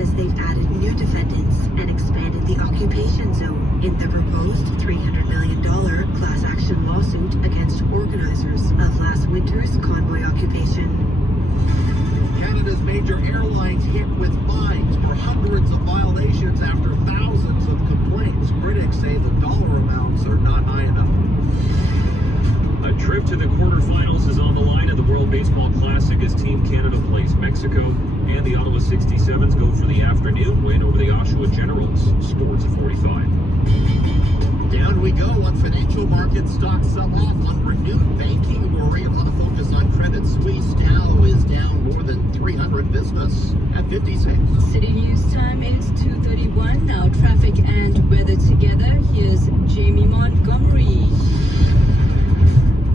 says they've added new defendants and expanded the occupation zone in the proposed $300 million class action lawsuit against organizers of last winter's convoy occupation. Canada's major airlines hit with fines for hundreds of violations after thousands of complaints. Critics say the dollar amounts are not high enough. A trip to the quarterfinals is on the line at the World Baseball Classic as Team Canada plays Mexico, and the Ottawa 67s go for the afternoon win over the Oshawa Generals. Sports at 45. Down we go on financial markets. Stocks sell off on renewed banking worry. A lot of focus on Credit Suisse. Dow is down more than 300 business at 56. City News time is 2:31. Now traffic and weather together. Here's Jamie Montgomery.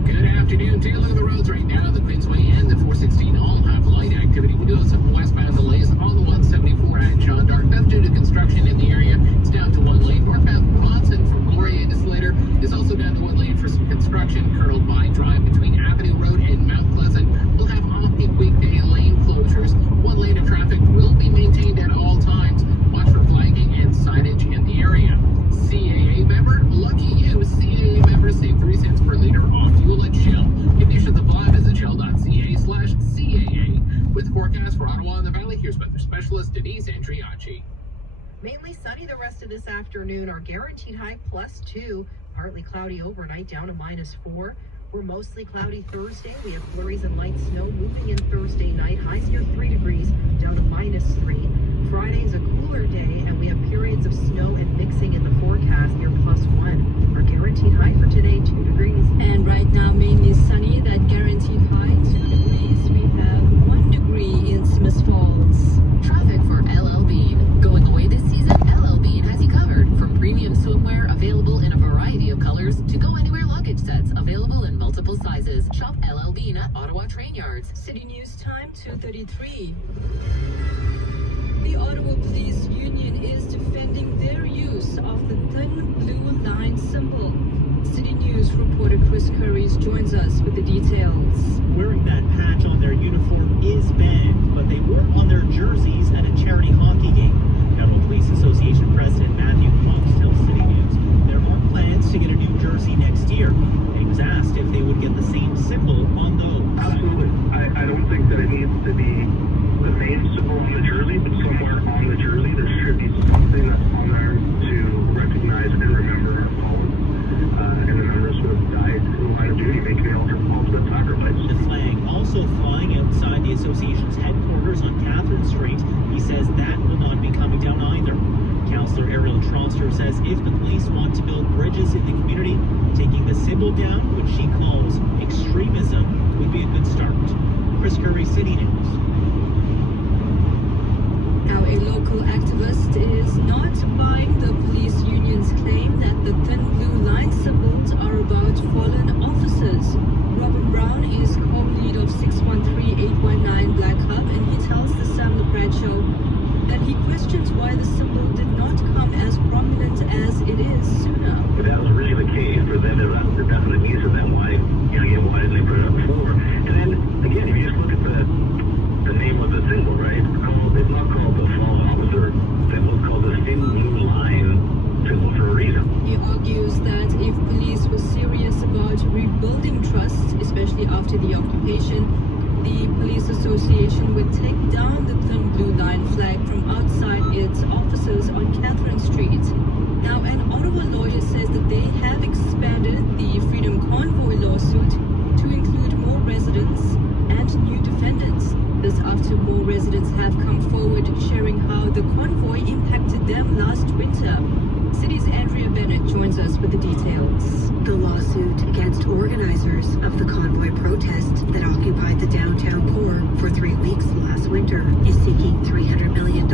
Good afternoon. Take a look at the roads right now. The Queensway and the 416 all have light activity. We do have some westbound delays on the 174 at John Dark. That's due to construction in the area. It's down to one lane. Northbound Bronson from Laurier to Slater is also down to one lane for some construction. Colonel Vine Drive between Avenue Road and Mount Pleasant will have off-peak weekday lane closures. One lane of traffic will be maintained at all times. Watch for flagging and signage in the area. CAA member, lucky you. CAA members save 3 cents per liter off fuel at Shell. Conditions apply. Visit shell.ca/CAA. With forecast for Ottawa and the Valley, here's weather specialist Denise Andriachi. Mainly sunny the rest of this afternoon. Our guaranteed high +2. Partly cloudy overnight down to -4. We're mostly cloudy Thursday. We have flurries and light snow moving in Thursday night. Highs near 3 degrees down to -3. Friday's a cooler day and we have periods of snow and mixing in the forecast near +1. Our guaranteed high for today 2 degrees. And right now mainly sunny. That guaranteed high 2 degrees. We have 1 degree in Smith Falls. Traffic for LL Bean. Going away this season, LL Bean has you covered. From premium swimwear available in a variety of colors to go anywhere luggage sets available in multiple sizes. Shop LL Bean at Ottawa Train Yards. City News time 2:33. The Ottawa Police Union is defending their use of the thin blue line symbol. City News reporter Chris Curry joins us with the details. Wearing that patch on their uniform is banned, but they wore it on their jerseys at a charity hockey game. Ottawa Police Association President Matthew Fox tells City News there are plans to get a new jersey next year. He was asked if they would get the same symbol on those. Absolutely. I don't think that it needs to be the main symbol on the jersey, but somewhere on the jersey there should be something that's on there to recognize and remember our fallen and the members who have died in the line of duty making the ultimate sacrifice. The flag also flying outside the association's headquarters on Catherine Street. He says that will not be coming down either. Councillor Ariel Troster says if the police want to build bridges in the community, taking the symbol down, which she calls extremism, would be a good start. Chris Curry, City News. Now, a local activist is not buying the police union's claim that the thin blue line symbols are about fallen officers. Robin Brown is co-lead of 613-819 Black Hub, and he tells the Sam LeBrad Show that he questions why the symbol did not come as prominent as it is sooner. If that was really the case, for them to have the definite needs of them, why didn't they put it up before? And then, again, if you just look at the name of the symbol, right? It's not called the fallen officer symbol, it's called the thin blue line symbol for a reason. He argues that if police were serious about rebuilding trust, especially after the occupation, the police association would take down the thin blue line flag from outside its offices on Catherine Street. Now, an Ottawa lawyer says that they have expanded the Freedom Convoy lawsuit to include more residents and new defendants. This after more residents have come forward sharing how the convoy impacted them last winter. City's Andrea Bennett joins us with the details. The lawsuit against organizers of the convoy protest that occupied the downtown core for 3 weeks last winter is seeking $300 million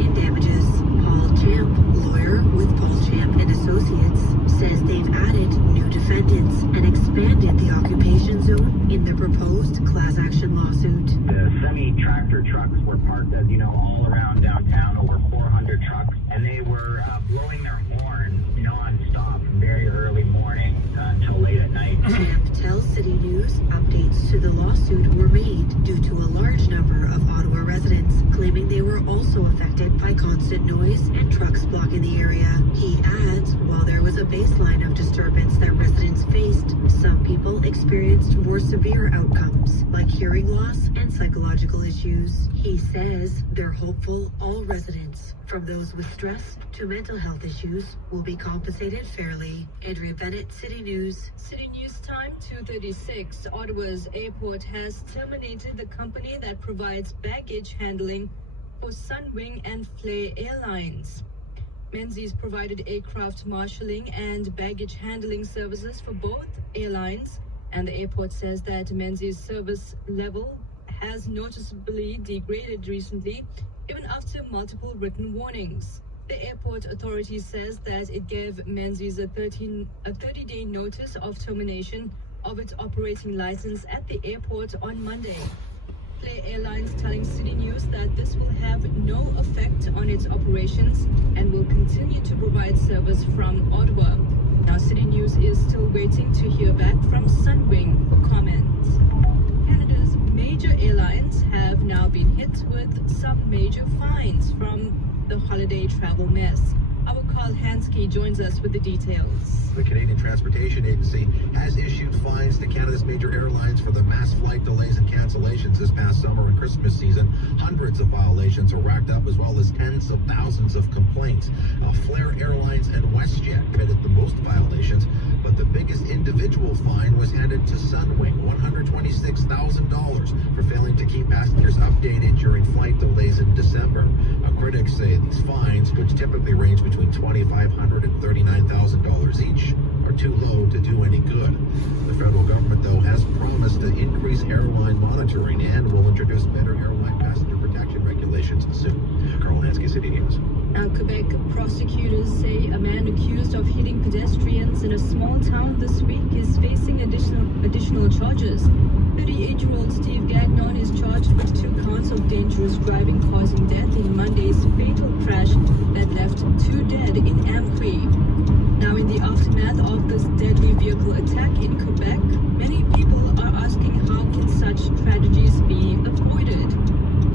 in damages. Paul Champ, lawyer with Paul Champ and Associates, says they've added new defendants and expanded the occupation zone in the proposed class action lawsuit. The semi-tractor trucks were parked, as you know, all around downtown, over 400 trucks, and they were blowing their horn non-stop very early morning until late at night. Champ tells City News updates to the lawsuit were made due to a large number of Ottawa residents claiming they were also affected by constant noise and trucks blocking the area. He adds, while there was a baseline of disturbance that residents faced, some people experienced more severe outcomes, like hearing loss and psychological issues. He says they're hopeful all residents, from those with stress to mental health issues, will be compensated fairly. Andrea Bennett, City News. City News time 2:36. Ottawa's airport has terminated the company that provides baggage handling for Sunwing and Flair Airlines. Menzies provided aircraft marshalling and baggage handling services for both airlines, and the airport says that Menzies' service level has noticeably degraded recently, even after multiple written warnings. The airport authority says that it gave Menzies a 30-day notice of termination of its operating license at the airport on Monday. Flair Airlines telling City News that this will have no effect on its operations and will continue to provide service from Ottawa. Now, City News is still waiting to hear back from Sunwing for comment. Canada's major airlines have now been hit with some major fines from the holiday travel mess. Our Carl Hansky joins us with the details. The Canadian Transportation Agency has issued fines to Canada's major airlines for the mass flight delays and cancellations this past summer and Christmas season. Hundreds of violations are racked up, as well as tens of thousands of complaints. Flair Airlines and WestJet committed the most violations, but the biggest individual fine was handed to Sunwing, $126,000 for failing to keep passengers updated during flight delays in December. Critics say these fines, which typically range between $2,500 and $39,000 each, are too low to do any good. The federal government, though, has promised to increase airline monitoring and will introduce better airline passenger protection regulations soon. Carl Hansky, City News. Now, Quebec prosecutors say a man accused of hitting pedestrians in a small town this week is facing additional charges. 38-year-old Steve Gagnon is charged with 2 counts of dangerous driving causing death in Monday's fatal crash that left 2 dead in Amqui. Now, in the aftermath of this deadly vehicle attack in Quebec, many people are asking how can such tragedies be avoided.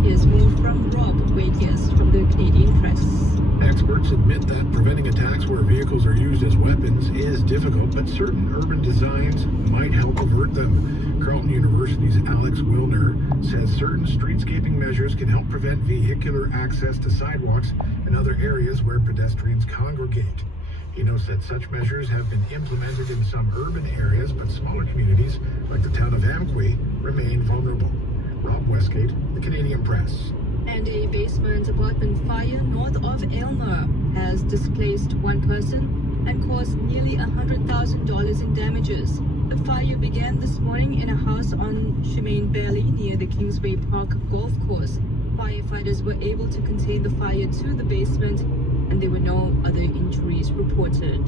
Here's more from Rob Waitius from the Canadian Press. Experts admit that preventing attacks where vehicles are used as weapons is difficult, but certain urban designs might help avert them. Carleton University's Alex Wilner says certain streetscaping measures can help prevent vehicular access to sidewalks and other areas where pedestrians congregate. He notes that such measures have been implemented in some urban areas, but smaller communities, like the town of Amqui, remain vulnerable. Rob Westgate, the Canadian Press. And a basement apartment fire north of Aylmer has displaced 1 person and caused nearly $100,000 in damages. The fire began this morning in a house on Shemaine Valley near the Kingsway Park golf course. Firefighters were able to contain the fire to the basement, and there were no other injuries reported.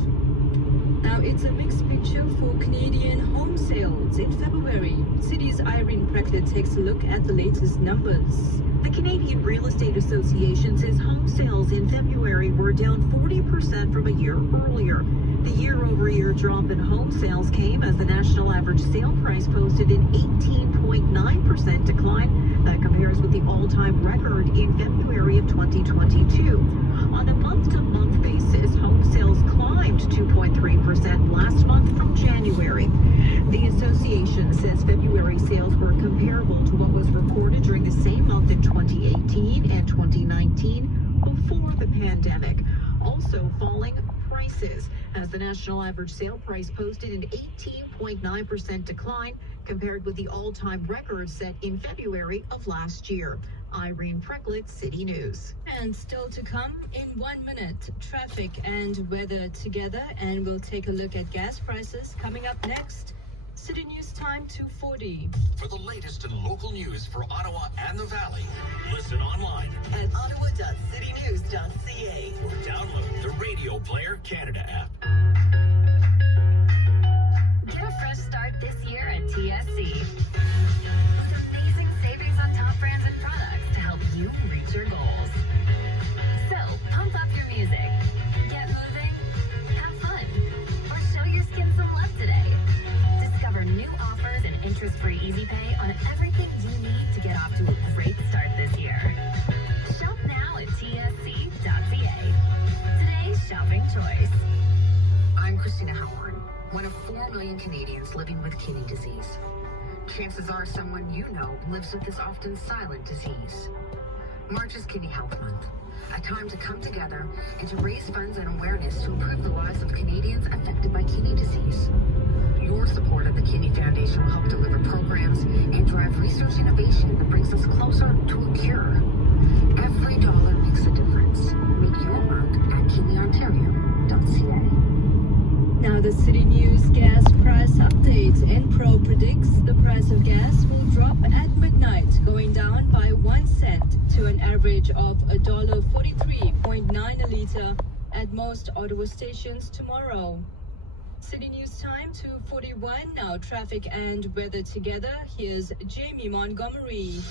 Now, it's a mixed picture for Canadian home sales in February. City's Irene Preckler takes a look at the latest numbers. The Canadian Real Estate Association says home sales in February were down 40% from a year earlier. The year-over-year drop in home sales came as the national average sale price posted an 18.9% decline. That compares with the all-time record in February of 2022. On a month-to-month basis, home sales climbed 2.3% last month from January. The association says February sales were comparable to what was recorded during the same month in 2018 and 2019 before the pandemic. Also falling prices, as the national average sale price posted an 18.9% decline compared with the all-time record set in February of last year. Irene Preckler, City News. And still to come in 1 minute, traffic and weather together, and we'll take a look at gas prices coming up next. City News time 2:40. For the latest in local news for Ottawa and the Valley, listen online At ottawa.citynews.ca. or download the Radio Player Canada app. Get a fresh start this year at TSC. With amazing savings on top brands and products to help you reach your goals. So, pump up your music, get moving, have fun, or show your skin some love today. Discover new offers and interesting interest-free Easy Pay on everything you need to get off to a great start this year. Shop now at tsc.ca. Today's shopping choice. I'm Christina Howard, one of 4 million Canadians living with kidney disease. Chances are someone you know lives with this often silent disease. March is Kidney Health Month, a time to come together and to raise funds and awareness to improve the lives of Canadians affected by kidney disease. Your support of the Kidney Foundation will help deliver programs and drive research innovation that brings us closer to a cure. Every dollar makes a difference. Make your mark at kidneyontario.ca. Now the City News gas price update. Enpro predicts the price of gas will drop at midnight, going down by 1 cent to an average of $1.43.9 a litre at most Ottawa stations tomorrow. City News time 2:41. Now traffic and weather together. Here's Jamie Montgomery.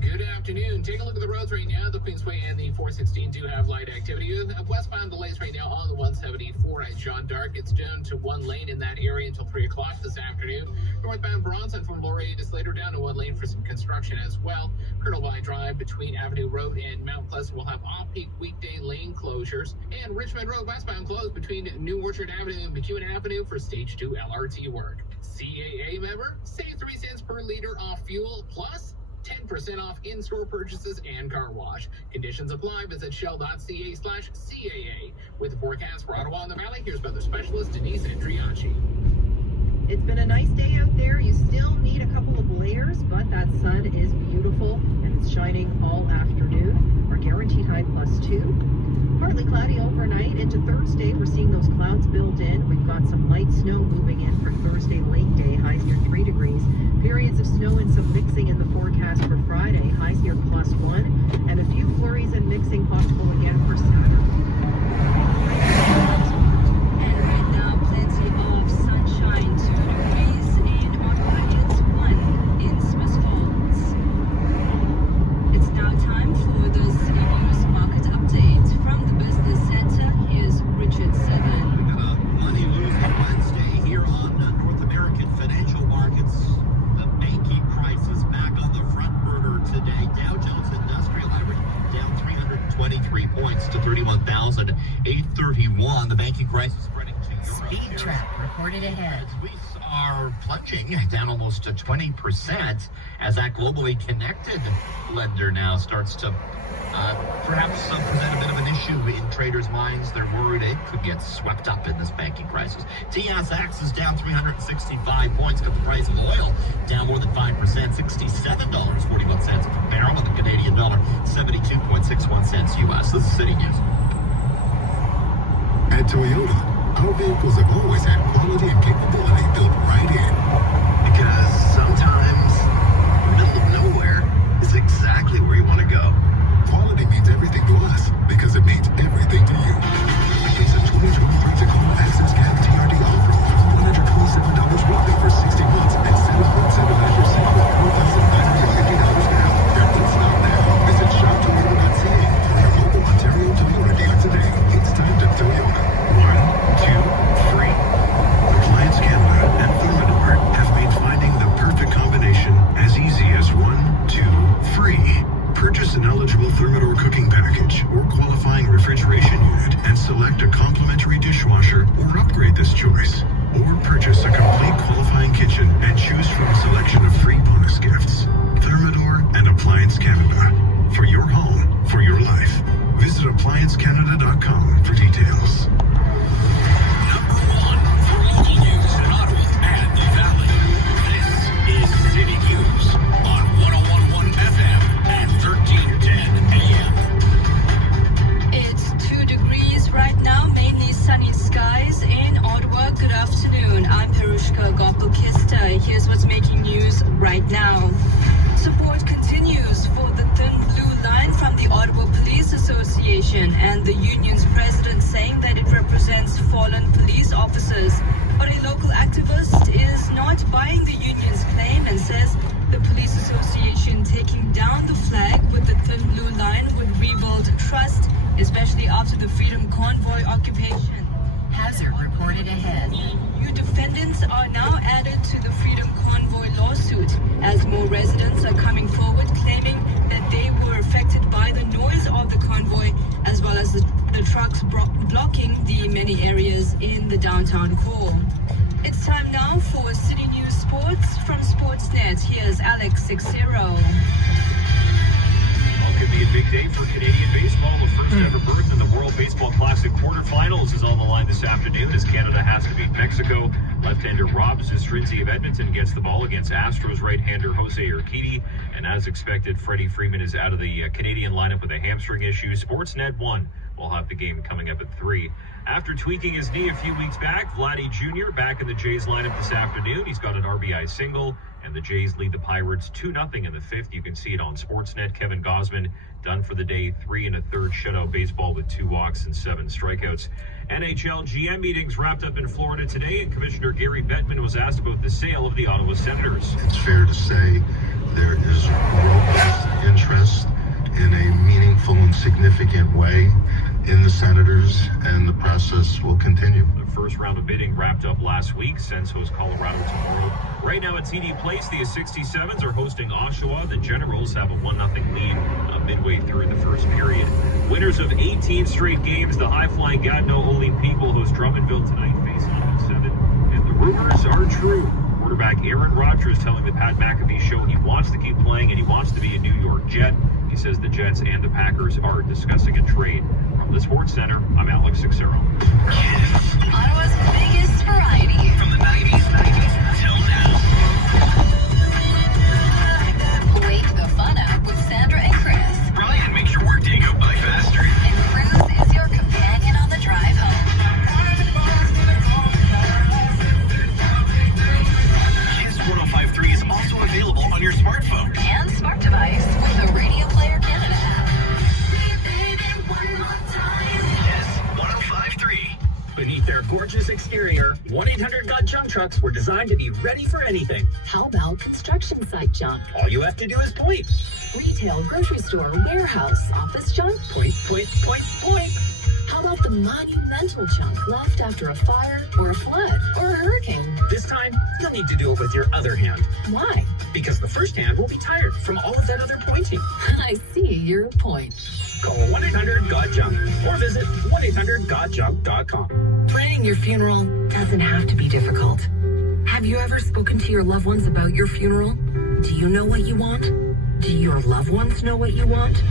Good afternoon. Take a look at the roads right now. The Queensway and the 416 do have light activity. Westbound delays right now on the 174 at Jean d'Arc. It's down to 1 lane in that area until 3 o'clock this afternoon. Northbound Bronson from Laurier to Slater down to 1 lane for some construction as well. Colonel Vine Drive between Avenue Road and Mount Pleasant will have off-peak weekday lane closures. And Richmond Road westbound closed between New Orchard Avenue and McEwen Avenue for Stage 2 LRT work. CAA member, save 3 cents per liter off fuel, plus 10% off in-store purchases and car wash. Conditions apply. Visit shell.ca/CAA. With the forecast for Ottawa and the Valley, here's weather specialist Denise Andriachi. It's been a nice day out there. You still need a couple of layers, but that sun is beautiful and it's shining all afternoon. Our guaranteed high +2. Partly cloudy overnight into Thursday. We're seeing those clouds build in. We've got some light snow moving in for Thursday late day, highs near 3 degrees. Periods of snow and some mixing in the forecast for Friday, highs near +1. And a few flurries and mixing possible again for Saturday. And right now, plenty of sunshine. 2 degrees in Ottawa. It's 1 in Smith Falls. It's now time for the City News Market Update. From the Business Center, here's Richard Seven. We got a money-losing Wednesday here on North American financial markets. The banking crisis back on the front burner today. Dow Jones Industrial Average down 323 points to 31,831. The banking crisis spreading to Europe. Speed trap reported ahead. We are plunging down almost to 20% as that globally connected lender now starts to perhaps present a bit of an issue in traders' minds. They're worried it could get swept up in this banking crisis. TSX is down 365 points. Got the price of oil down more than 5%, $67.41 per barrel, and the Canadian dollar 72.61 cents US. This is City News. At Toyota, our vehicles have always had quality and capability built right in. Because sometimes the middle of nowhere is exactly where you want to go. Quality means everything to us because it means everything to you. It's a 2023 Tacoma Access Cab TRD offer from $127 weekly for 60 months and 7.79% with $4,950 down. Don't stop now. Visit shoptoyota.ca or your local Ontario Toyota dealer today. It's time to Toyota. 1, 2, 3. Appliance Canada and Thermador have made finding the perfect combination as easy as 1, 2, 3. Purchase an eligible Thermador cooking package or qualifying refrigeration unit and select a complimentary dishwasher or upgrade this choice. Or purchase a complete qualifying kitchen and choose from a selection of free bonus gifts. Thermador and Appliance Canada. For your home, for your life. Visit appliancecanada.com for details. Number 1 for local news in Ottawa and the Valley. This is City News on 101.1 FM and 1310 AM. It's 2 degrees right now, mainly sunny skies in Ottawa. Good afternoon. I'm Perushka Gopal-Kista. Here's what's making news right now. Support continues for the Thin Blue Line from the Ottawa Police Association and the union's president saying that it represents fallen police officers. But a local activist is not buying the union's claim and says the police association taking down the flag with the Thin Blue Line would rebuild trust, especially after the Freedom Convoy occupation. Hazard reported ahead. New defendants are now added to the Freedom Convoy lawsuit as more residents are coming forward claiming that they were affected by the noise of the convoy as well as the trucks blocking the many areas in the downtown core. It's time now for City News Sports from Sportsnet. Here's Alex 60. Could be a big day for Canadian baseball. The first ever berth in the World Baseball Classic quarterfinals is on the line this afternoon as Canada has to beat Mexico. Left-hander Rob Zastrinzi of Edmonton gets the ball against Astros right-hander Jose Urquidy. And as expected, Freddie Freeman is out of the Canadian lineup with a hamstring issue. Sportsnet 1 will have the game coming up at 3. After tweaking his knee a few weeks back, Vladdy Jr. back in the Jays lineup this afternoon. He's got an RBI single, and the Jays lead the Pirates 2-0 in the 5th. You can see it on Sportsnet. Kevin Gausman done for the day, 3 1/3 shutout baseball with 2 walks and 7 strikeouts. NHL GM meetings wrapped up in Florida today, and Commissioner Gary Bettman was asked about the sale of the Ottawa Senators. It's fair to say there is robust interest in a meaningful and significant way in the Senators, and the process will continue. The first round of bidding wrapped up last week. Sens host Colorado tomorrow. Right now at TD Place, the 67s are hosting Oshawa. The Generals have a 1-0 lead midway through the first period. Winners of 18 straight games, the high-flying Gatineau Olympique will host Drummondville tonight, facing off at 7. And the rumors are true. Quarterback Aaron Rodgers telling the Pat McAfee show he wants to keep playing and he wants to be a New York Jet. He says the Jets and the Packers are discussing a trade. From the Sports Center, I'm Alex 60. Ottawa's biggest variety. From the 90s till now. Wake the fun up with Sandra and Chris. Brian makes your workday go by faster. And Cruz is your companion on the drive home. Kiss 105.3 is also available on your smartphone and smart device with the Radio Player Canada app. Kiss 105.3. Beneath their gorgeous exterior, 1-800-GOT junk trucks were designed to be ready for anything. How about construction site junk? All you have to do is point. Retail, grocery store, warehouse, office junk? Point, point, point, point. How about the monumental junk left after a fire or a flood or a hurricane? This time, you'll need to do it with your other hand. Why? Because the first hand will be tired from all of that other pointing. I see your point. Call 1-800-GOT-JUNK or visit 1-800-GOT-JUNK.com. Planning your funeral doesn't have to be difficult. Have you ever spoken to your loved ones about your funeral? Do you know what you want? Do your loved ones know what you want?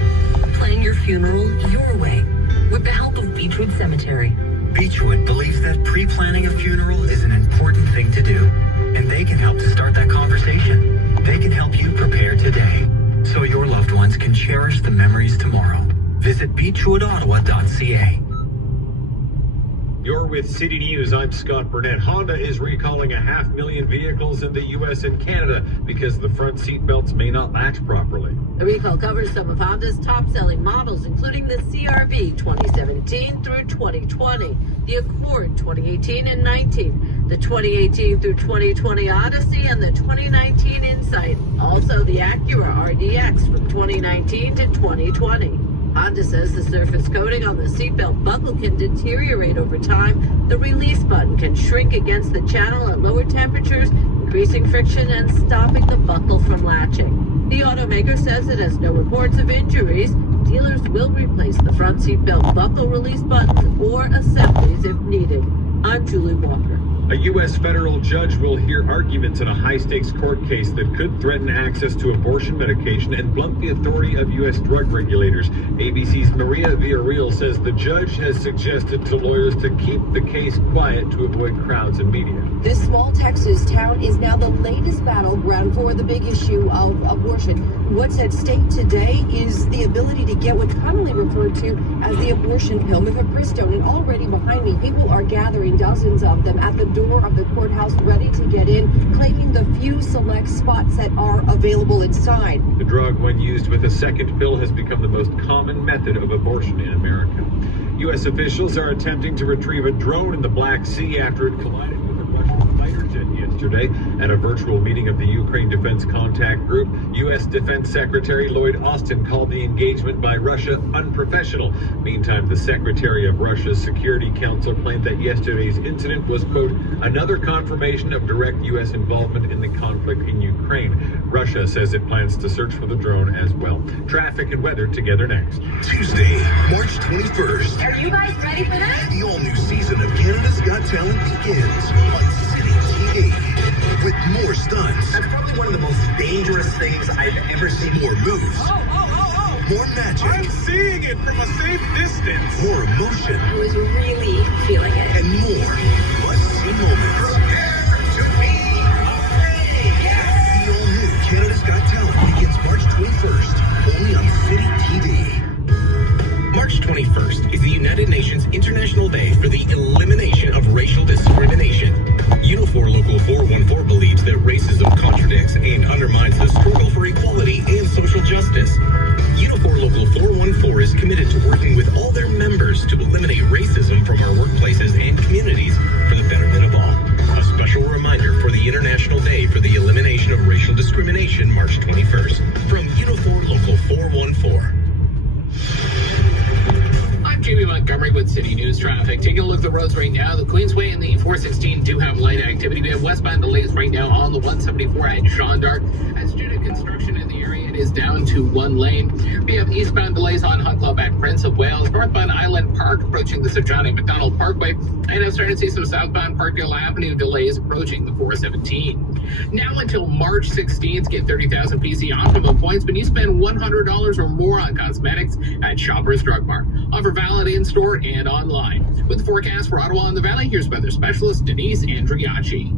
Plan your funeral your way with the help of Beechwood Cemetery. Beechwood believes that pre-planning a funeral is an important thing to do, and they can help to start that conversation. They can help you prepare today, so your loved ones can cherish the memories tomorrow. Visit beechwoodottawa.ca. You're with City News. I'm Scott Burnett. Honda is recalling 500,000 vehicles in the U.S. and Canada because the front seat belts may not latch properly. The recall covers some of Honda's top-selling models, including the CR-V 2017 through 2020, the Accord 2018 and 19, the 2018 through 2020 Odyssey, and the 2019 Insight. Also, the Acura RDX from 2019 to 2020. Honda says the surface coating on the seatbelt buckle can deteriorate over time. The release button can shrink against the channel at lower temperatures, increasing friction and stopping the buckle from latching. The automaker says it has no reports of injuries. Dealers will replace the front seatbelt buckle release buttons or assemblies if needed. I'm Julie Walker. A U.S. federal judge will hear arguments in a high-stakes court case that could threaten access to abortion medication and blunt the authority of U.S. drug regulators. ABC's Maria Villarreal says the judge has suggested to lawyers to keep the case quiet to avoid crowds and media. This small Texas town is now the latest battleground for the big issue of abortion. What's at stake today is the ability to get what's commonly referred to as the abortion pill, mifepristone. And already behind me, people are gathering, dozens of them, at the door of the courthouse ready to get in, claiming the few select spots that are available inside. The drug, when used with a second pill, has become the most common method of abortion in America. U.S. officials are attempting to retrieve a drone in the Black Sea after it collided with a Russian fighter jet yesterday. yesterday. At a virtual meeting of the Ukraine Defense Contact Group, U.S. Defense Secretary Lloyd Austin called the engagement by Russia unprofessional. Meantime, the Secretary of Russia's Security Council claimed that yesterday's incident was, quote, another confirmation of direct U.S. involvement in the conflict in Ukraine. Russia says it plans to search for the drone as well. Traffic and weather together next. Tuesday, March 21st. Are you guys ready for this? The all-new season of Canada's Got Talent begins on City TV with more stunts. That's probably one of the most dangerous things I've ever seen. More moves. More magic. I'm seeing it from a safe distance. More emotion. I was really feeling it. And more must-see moments. Prepare to be afraid. Yes! The all-new Canada's Got Talent begins March 21st, only on City TV. March 21st is the United Nations International Day for the Elimination of Racial Discrimination. Unifor Local 414 believes that racism contradicts and undermines the struggle for equality and social justice. Unifor Local 414 is committed to working with all their members to eliminate racism from our workplaces and communities for the betterment of all. A special reminder for the International Day for the Elimination of Racial Discrimination, March 21st. From Unifor Local 414. I'm Jamie Montgomery with City News Traffic. Taking a look at the roads right now, the Queensway and the 416 do have light activity. We have westbound delays right now on the 174 at Jean d'Arc. As due to construction in the area, it is down to one lane. We have eastbound delays on Hunt Club at Prince of Wales, northbound Island Park approaching the Sir John A. Macdonald Parkway, and I'm starting to see some southbound Parkdale Avenue delays approaching the 417. Now until March 16th, get 30,000 PC optimum points when you spend $100 or more on cosmetics at Shoppers Drug Mart. Offer valid in-store and online. With the forecast for Ottawa and the Valley, here's weather specialist Denise Andriachi.